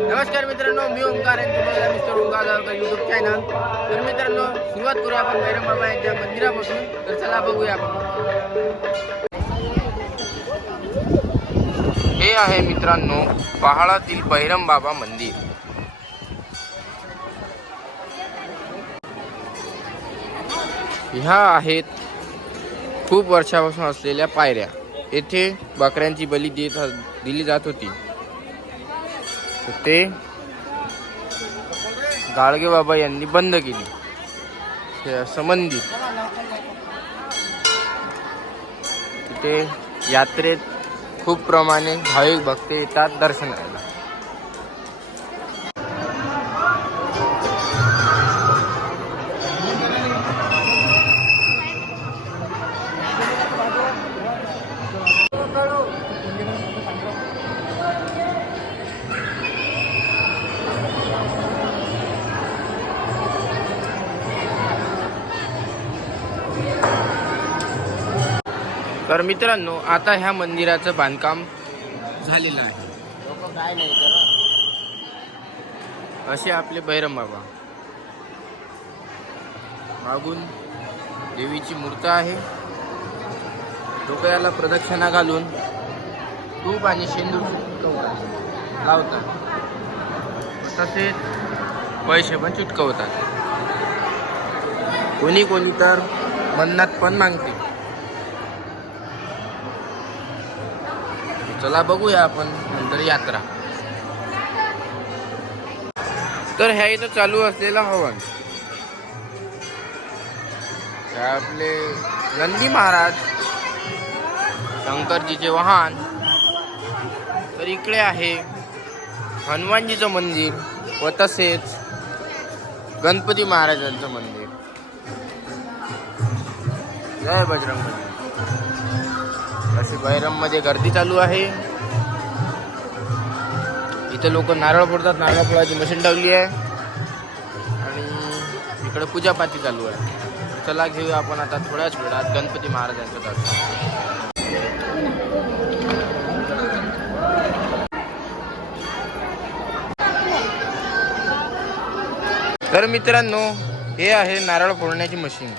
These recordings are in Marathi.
नमस्कार मित्रांनो मी ओंकार आणि mister Omkar Gaokar YouTube channel तर मित्रांनो सुरुवात करूया आपण बैरम बाबा यांच्या मंदिरापासून. तर चला बघूया आपण. हे आहे मित्रांनो पहाडातील बैरम बाबा मंदिर. ह्या आहेत खूप वर्षापासून असलेल्या पायऱ्या. येथे बकऱ्यांची बली देत दिली जात होती. तर ते गाडगे बाबा यांनी बंद केली. असं मंदिर. तिथे यात्रेत खूप प्रमाणे भाविक भक्त येतात दर्शनाला. तर मित्रांनो आता ह्या मंदिराचं बांधकाम झालेलं आहे. असे आपले बैरम बाबा. मागून देवीची मूर्त आहे. लोक प्रदक्षिणा घालून तूप आणि शेंदूर लावतात. तसेच पैसे पण चुटकवतात. कोणी कोणी तर मन्नात पण मागते. चला बघूया आपण नंतर यात्रा. तर ह्या इथं चालू असलेला हवन. आपले नंदी महाराज शंकरजीचे वाहन. तर इकडे आहे हनुमानजीचं मंदिर व तसेच गणपती महाराजांचं मंदिर. जय बजरंग अशी बैरम गर्दी चालू आहे. इथे लोक नारळ फोडतात नारळ फोडायची मशीन ठेवली आहे. आणि इकडे पूजापाती चालू आहे. चला घेऊया आपण आता थोड्याच वेळात गणपती महाराजांचं दर्शन. तर मित्रांनो हे आहे नारळ फोडण्याची मशीन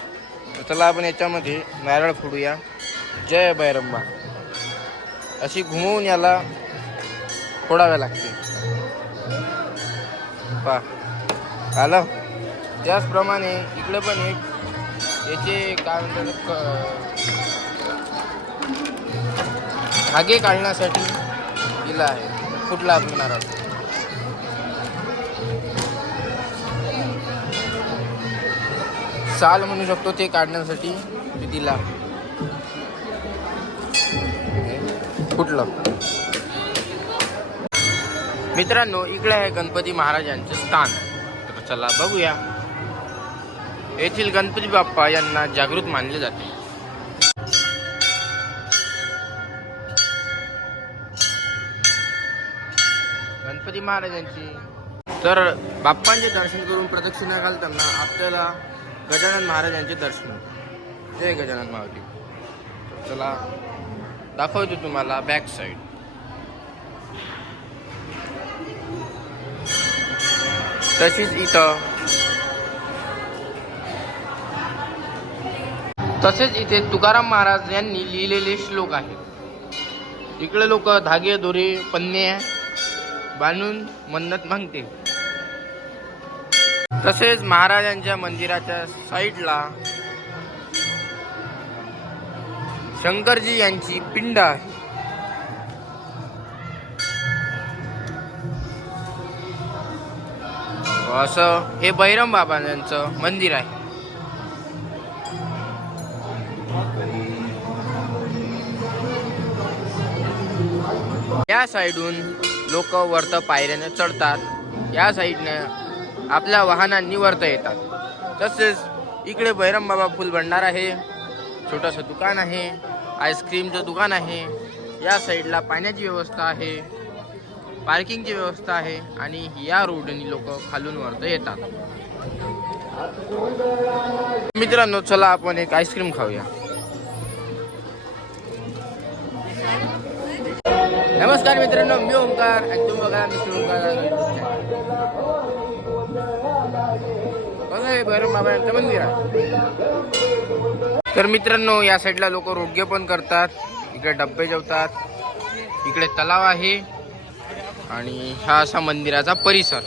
चला आपण याच्यामध्ये नारळ फोडूया. जय बैरंबा अशी घुमवून याला फोडाव्या लागते पा आलं? त्याचप्रमाणे इकडे पण एक याचे काय म्हणतात धागे काढण्यासाठी दिला आहे. कुठला आपला नारळ साल म्हणू शकतो ते काढण्यासाठी दिला. कुठलं? मित्रांनो इकडे आहे गणपती महाराजांचे स्थान. तर चला बघूया. येथील गणपती बाप्पा यांना जागृत मानले जाते. गणपती महाराजांची. तर बाप्पांचे दर्शन करून प्रदक्षिणा घालताना आपल्याला गजानन महाराजांचे दर्शन. जय गजानन माऊली. चला दाखवतो तुम्हाला बॅक साईड तशीच इथं. तसेच इथे तुकाराम महाराज यांनी लिहिलेले श्लोक आहेत. इकडे लोक धागे दोरे पन्ने बांधून मन्नत मागते तसेच महाराजांच्या मंदिराच्या साईडला शंकरजी यांची पिंड आहे. असं हे बैरम यांचं मंदिर आहे. या साईडून लोक वरत पायऱ्याने चढतात. या साईडनं आपल्या वाहनांनी वरत येतात. तसेच इकडे बैरम बाबा फुल भंडार आहे. छोटंसं दुकान आहे. आईस्क्रीमचं दुकान आहे. या साईडला पाण्याची व्यवस्था आहे. पार्किंगची व्यवस्था आहे आणि या रोडनी लोक खालून वरत येतात. मित्रांनो चला आपण एक आईस्क्रीम खाऊया. नमस्कार मित्रांनो मी ओंकार आणि तुम्ही बघा मी कसं आहे भैरव बाबा यांचं मंदिर आहे. तर मित्रांनो या साईडला लोक रोग्य पण करतात. इकडे डब्बे जेवतात. इकडे तलाव आहे. आणि हा असा मंदिराचा परिसर.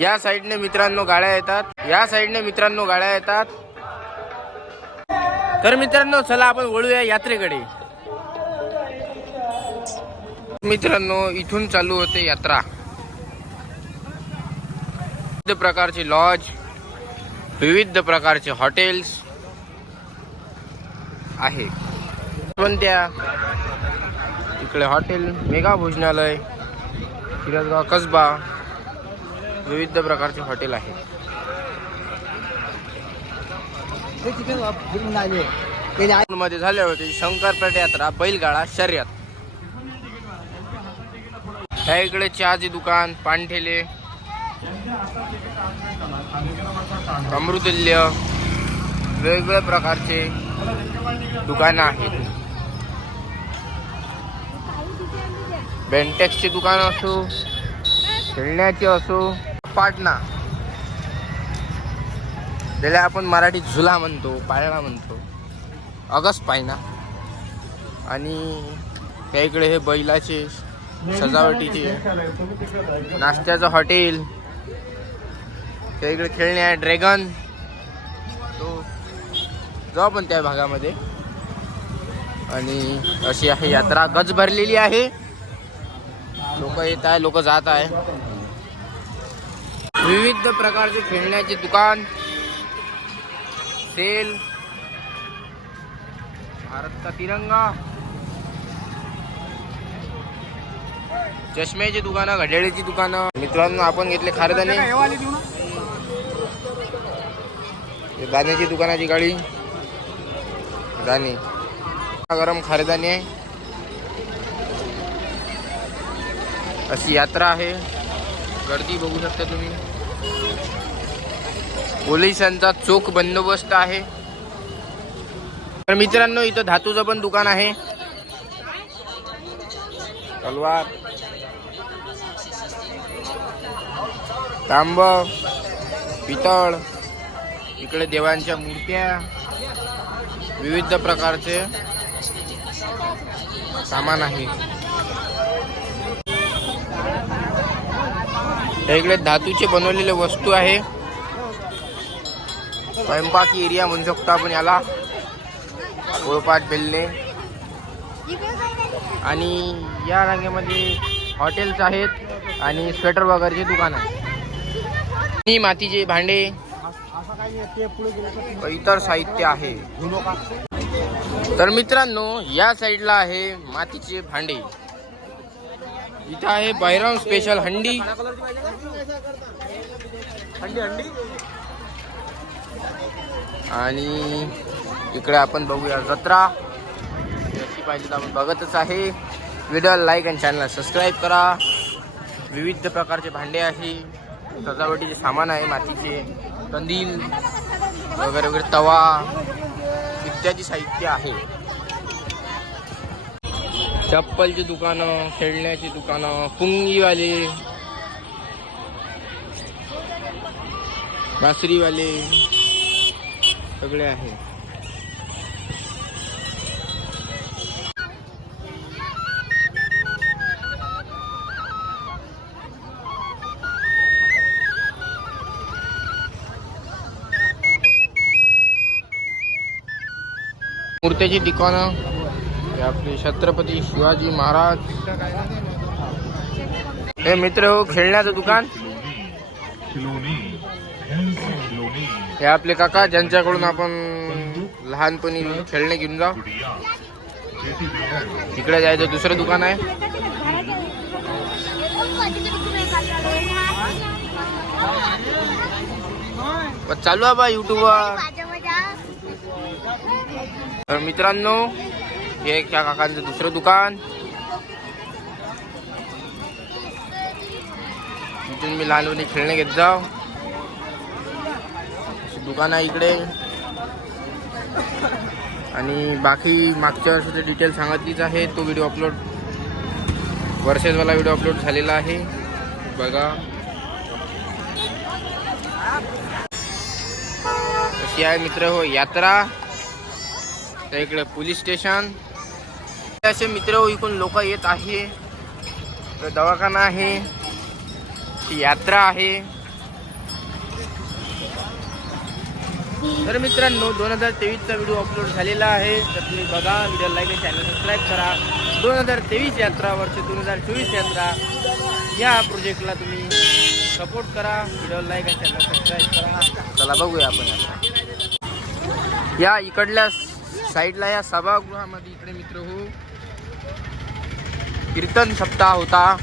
या साईडने मित्रांनो गाड्या येतात. या साईडने मित्रांनो गाड्या येतात. तर मित्रांनो चला आपण वळूया यात्रेकडे. मित्रांनो इथून चालू होते यात्रा. विविध प्रकारचे लॉज विविध प्रकारचे हॉटेल्स आहे. कोणत्या इकडे हॉटेल मेगा भोजनालय शिरसगाव कसबा विविध प्रकारचे हॉटेल आहे. मध्ये झाले होते शंकरपेठ यात्रा बैलगाडा शर्यत. ह्या इकडे चहाचे दुकान पानठेले. अमृतुल्य वेगवेगळ्या प्रकारचे दुकानं आहेत. बेंटेक्सचे दुकान असो खेळण्याचे असो पाटणा. त्याला आपण मराठीत झुला म्हणतो पाळणा म्हणतो. अगस्ट पायना आणि त्या इकडे हे बैलाचे सजावटीचे नाश्त्याचं हॉटेल. त्या इकडे खेळणे आहे ड्रॅगन. तो जाऊ आपण त्या भागामध्ये. आणि अशी आहे यात्रा. गज भरलेली आहे. लोक येत आहे लोक जात आहे. विविध प्रकारचे खेळण्याचे दुकान. तेल भारत का तिरंगा. चष्म्याची दुकानं घड्याळीची दुकानं. मित्रांनो आपण घेतले खारदाने. दाण्याची दुकानाची गाडी दाणे. गरम खारदानी आहे. अशी यात्रा आहे. गर्दी बघू शकता तुम्ही. पोलिसांचा चोख बंदोबस्त आहे. तर मित्रांनो इथं धातूचं पण दुकान आहे. तलवार. तांब. पितळ. इकडे देवांच्या मूर्त्या विविध प्रकारचे सामान आहे. त्या इकडे धातूचे बनवलेले वस्तू आहे. स्वयंपाक एरिया म्हणू शकतो आपण याला. गोळपाट बेलणे. आणि या रांगेमध्ये हॉटेल्स आहेत आणि स्वेटर वगैरेचे दुकान आहे. मातीचे भांडे. इतर साहित्य आहे. तर मित्रांनो या साईडला आहे मातीचे भांडे. इथं आहे बैराम स्पेशल हंडी. आणि इकडे आपण बघूया जत्रा. याची पाहिजे तर आपण बघतच आहे. व्हिडिओ लाईक आणि चॅनलला सबस्क्राईब करा. विविध प्रकारचे भांडे आहे. सजावटीचे सामान आहे मातीचे. कंदील वगैरे वगैरे तवा इत्यादी साहित्य आहे. चप्पलची दुकानं खेळण्याची दुकानं पुंगीवाले बासरीवाले सगळे आहे. मूर्त्याची दुकानं. हे आपले छत्रपती शिवाजी महाराज. हे मित्र हो खेळण्याचं दुकान. हे आपले काका ज्यांच्याकडून आपण लहानपणी खेळणे घेऊन जाऊ तिकडे जायचं दुसरं दुकान आहे. चालू आहे बा युट्यूबवर तर मित्रांनो हे त्या काकांचं दुसरं दुकान. इथून मी लहानपणी खेळणे घेत जाव दुकान आहे इकडे. आणि बाकी मागच्या वर्षाचे डिटेल सांगितलीच आहे. तो व्हिडिओ अपलोड वर्षेसवाला व्हिडिओ अपलोड झालेला आहे. बघा. कशी आहे मित्र हो यात्रा. त्या इकडे पोलीस स्टेशन. असे मित्र हो, इकडून लोक येत आहे. दवाखाना आहे. यात्रा आहे. तर मित्रांनो दोन हजार तेवीसचा व्हिडिओ अपलोड झालेला आहे. तर तुम्ही बघा व्हिडिओ लाईक चॅनल सबस्क्राईब करा. दोन हजार तेवीस यात्रा वर्ष दोन हजार चोवीस यात्रा. या प्रोजेक्टला तुम्ही सपोर्ट करा. व्हिडिओ लाईक चॅनल सबस्क्राईब करा. चला बघूया आपण या इकडल्या साईडला या सभागृहामध्ये इकडे मित्र हो. कीर्तन सप्ताह होता.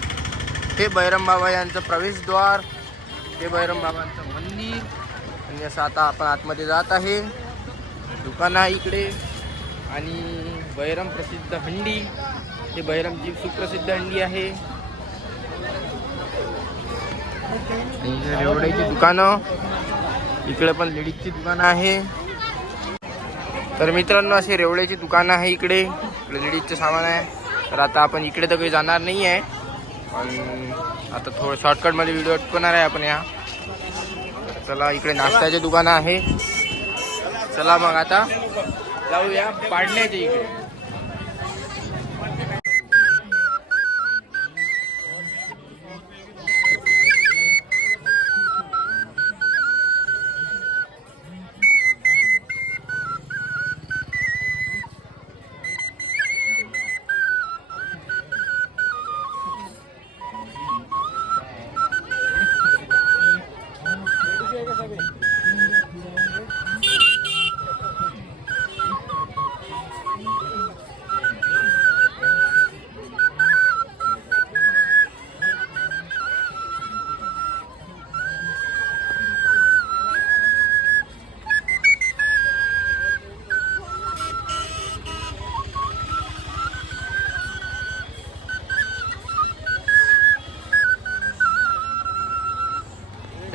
हे बैरम बाबा यांचं प्रवेशद्वार हे बैरम बाबांचं मंदिर. आणि असं आता आपण आतमध्ये जात आहे. दुकान आहे इकडे. आणि बैरम प्रसिद्ध हंडी. हे बैरमची सुप्रसिद्ध हंडी आहे. रेवड्याची दुकानं. इकडे पण लेडीजची दुकानं आहे. तर मित्रांनो असे रेवड्याची दुकानं आहे इकडे. इकडे लेडीजचं सामान आहे. तर आता आपण इकडे तर काही जाणार नाही आहे पण आता थोडं शॉर्टकटमध्ये व्हिडिओ अटकवणार आहे आपण या. चला इकडे नाश्त्याचे दुकानं आहे. चला मग आता. जाऊया पाडण्याचे इकडे.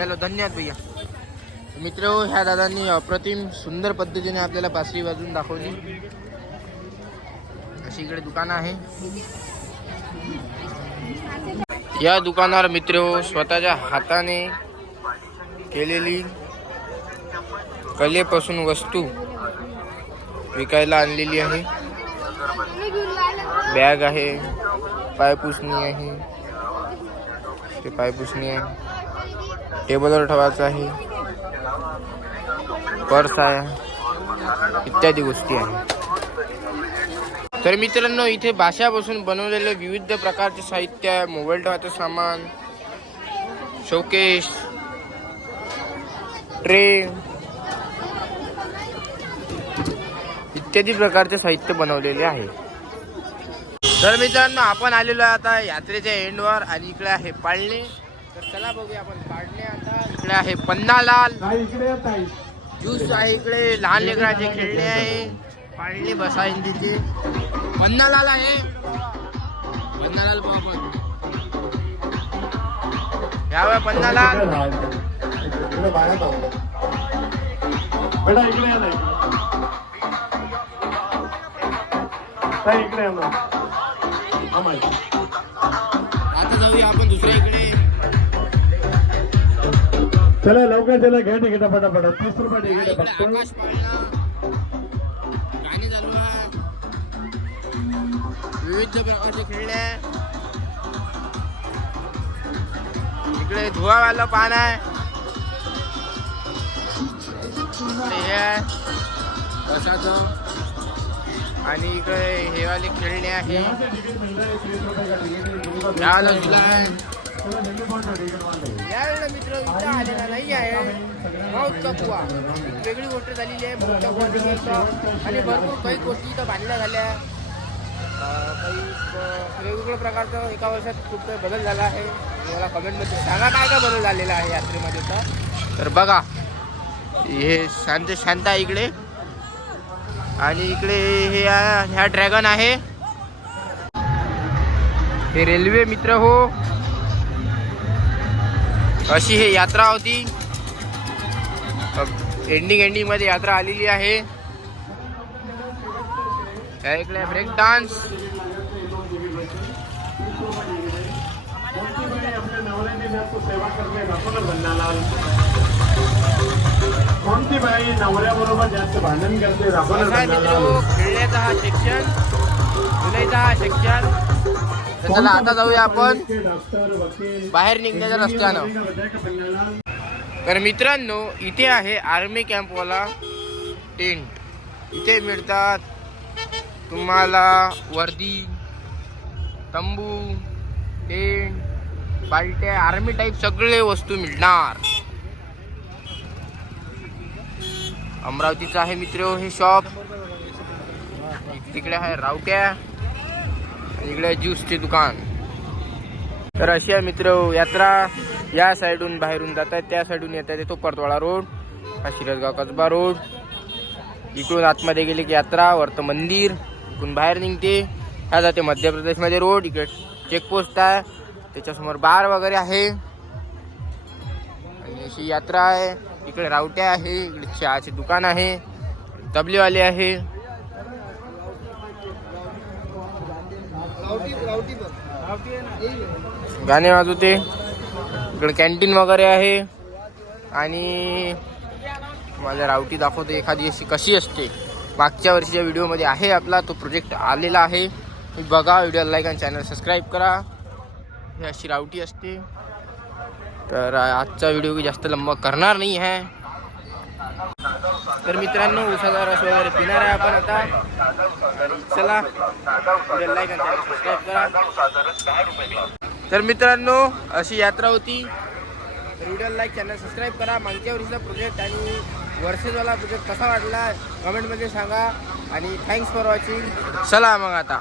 चलो धन्यवाद भैया. मित्र हो, ह्या दादांनी अप्रतिम सुंदर पद्धतीने आपल्याला बासरी वाजून दाखवली. अशी इकडे दुकान आहे. या दुकानावर मित्र हो, स्वतःच्या हाताने केलेली कलेपासून वस्तू विकायला आणलेली आहे. बॅग आहे पायपुसणी आहे. ते पायपुसणी आहे. टेबलवर ठेवायचं आहे. पर्स आहे. इत्यादी गोष्टी आहे. तर मित्रांनो इथे भाषापासून बनवलेले विविध प्रकारचे साहित्य आहे. मोबाईल ठेवायचं सामान शोकेश ट्रे इत्यादी प्रकारचे साहित्य बनवलेले आहे. तर मित्रांनो आपण आलेलो आहे आता यात्रेच्या एंडवर आणि इकडे आहे पाळणे. तर चला बघूया आपण. पाळणे आता. इकडे आहे पन्नालाल. ज्यूस आहे इकडे. लहान लेकराचे खेळणे आहे. पाळणे बसा हिंदीचे. पन्नालाल आहे. पन्नालाल बाबा यावे पन्नालाल. बेटा इकडे इकडे. आता जाऊया आपण दुसऱ्या इकडे. चला लवकर चला घ्या तिकीट पटापट. तीस रुपये तिकीट फक्त. गाणे चालू विविध प्रकारचे खेळणे आहे इकडे धुवावाला पान आहे. हे आणि इकडे हे वाले खेळणे आहे. मित्र माऊटचा कुवा वेगळी गोष्ट झालेली आहे मोठ्या कुवा आणि भरपूर काही गोष्टी इथं बांधल्या झाल्या. काही वेगवेगळ्या प्रकारचं एका वर्षात खूप काही बदल झाला आहे. मला कमेंटमध्ये सांगा काय काय बदल झालेला आहे यात्रेमध्ये तर तर बघा हे शांत शांत आहे इकडे. आणि इकडे हे ह्या ड्रॅगन आहे. हे रेल्वे मित्र हो. अशी हे यात्रा होती. एंडिंग एंडिंगमध्ये यात्रा आलेली आहे. इकडे ब्रेक डान्स कोणती बाई नवऱ्याबरोबर जास्त भांडण करते मित्र खेळण्याचा हा सेक्शन जुलैचा हा सेक्शन आता जाऊया आपण. बाहेर निघण्याच्या रस्त्यानं. तर मित्रांनो इथे आहे आर्मी कॅम्पवाला टेंट. इथे मिळतात तुम्हाला वर्दी तंबू टेंट बालट्या आर्मी टाईप सगळे वस्तू मिळणार. अमरावतीचं आहे मित्र हे शॉप. तिकडे आहे रावक्या इकडे ज्यूसचे दुकान. तर अशी आहे मित्र यात्रा. या साईडून बाहेरून जात आहेत त्या साईडून येत आहे तो परतवाडा रोड हा शिरसगाव कसबा रोड. इकडून आतमध्ये गेले की यात्रा वरतं मंदिर इकडून बाहेर निघते. ह्या जाते मध्य प्रदेशमध्ये रोड इकडे चेकपोस्ट आहे. त्याच्यासमोर बार वगैरे आहे. आणि अशी यात्रा आहे. इकडे रावट्या आहे इकडे चहाचे दुकान आहे. तबलीवाले आहे. गाणे वाजवते इकडे कॅन्टीन वगैरे आहे. आणि माझ्या रावटी दाखवते एखादी अशी कशी असते. मागच्या वर्षीच्या व्हिडिओमध्ये आहे आपला तो प्रोजेक्ट आलेला आहे. तुम्ही बघा व्हिडिओ लाईक आणि चॅनल सबस्क्राईब करा. ही अशी रावटी असते. तर आजचा व्हिडिओ जास्त लंबा करणार नाही आहे. तर मित्रांनो उसाचा रस वगैरे पिणार आहे आपण आता. चला लाईक आणि चॅनल सबस्क्राईब करा. तर मित्रांनो अशी यात्रा होती. तर व्हिडिओला लाईक चॅनल सबस्क्राईब करा. मागच्या वर्षीचा प्रोजेक्ट आणि वर्षेजवाला प्रोजेक्ट कसा वाटला कमेंटमध्ये सांगा. आणि थँक्स फॉर वॉचिंग चला मग आता.